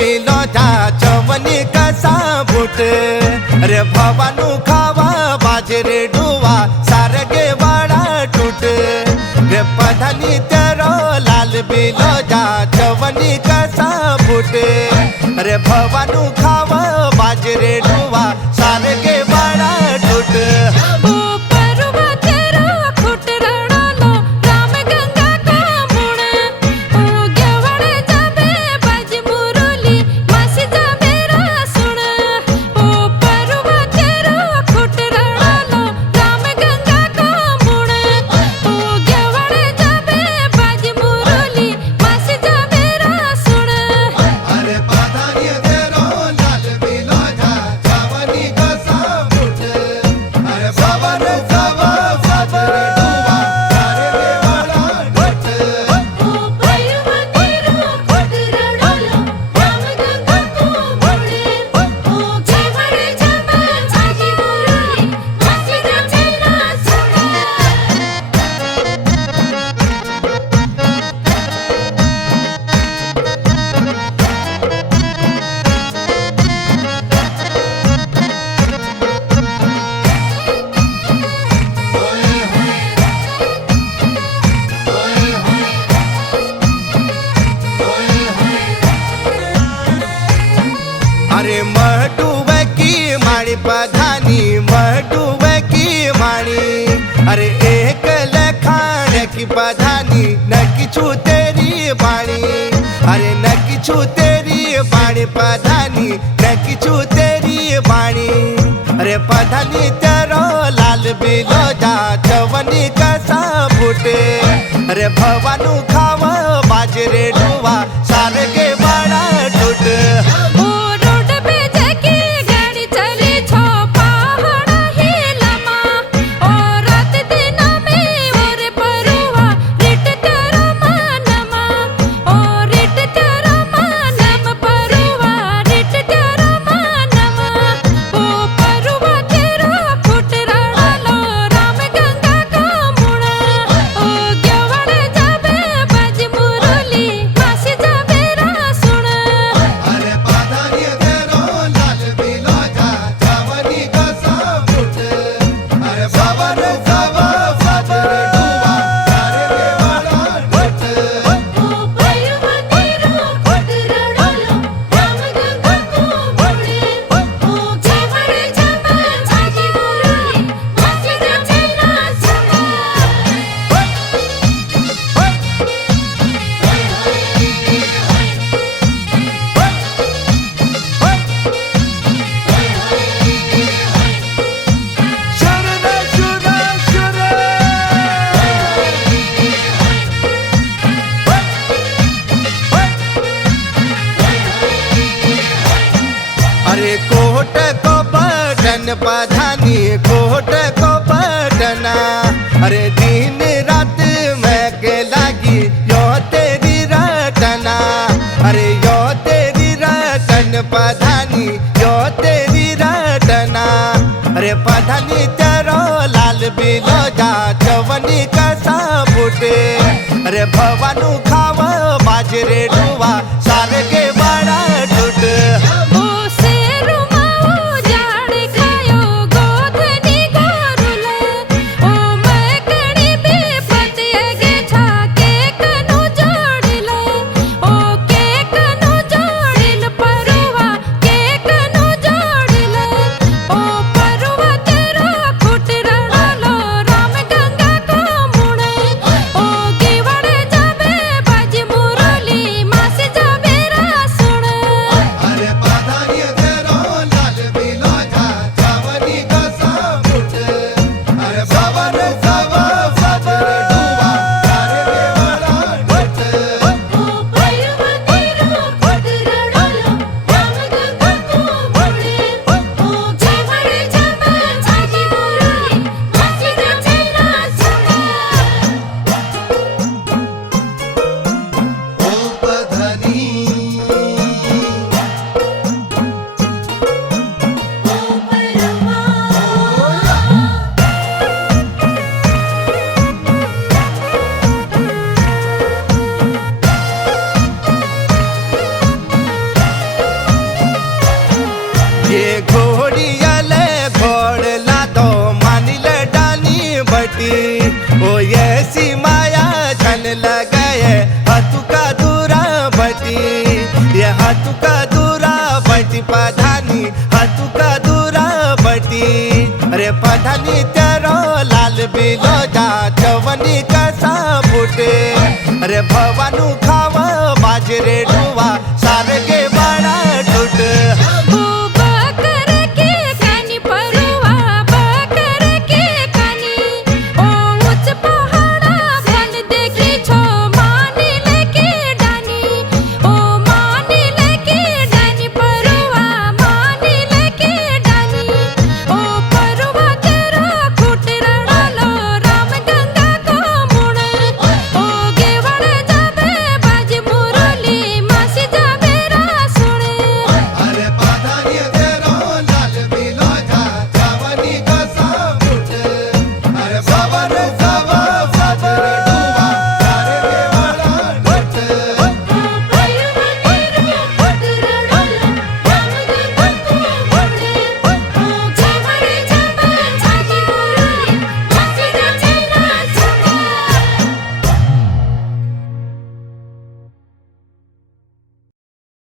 बिलो जा चवनी कसा बुट रे भवानू खावा बाजरे डुवा सारगे वाड़ा टूट रे पधानी तेरो लाल बिलो जा चवनी कसा बुट रे भवानू खावा बाजरे डुवा सारगे वाड़ा टूट अरे महडूबे की माड़ी पधानी महडूबे की माड़ी अरे एक लखान की पधानी न किछु तेरी बाणी अरे न किछु तेरी बाणी पधानी न किछु तेरी बाणी अरे पधानी तेरो लाल बिलो जा चवनी कसा फूटे अरे भवानू खावा बाजरे डुवा सारगे वाड़ा टूट अरे कोट को बटन पधानी कोट को बटना अरे दिन रात मैं के लागी यो तेरी रटना अरे यो तेरी रटन पधानी यो तेरी रटना अरे पधानी तेरो लाल बिलो जा चवनी कसा फूटे अरे भवानू खावा बाजरे डुवा सारगे वाड़ा टूट अरे पधानी तेरो लाल बिलो जा जवनी कसा फुटे अरे भवानू खाव बाजरे डुवा सारगे बाळा टूट Yeah.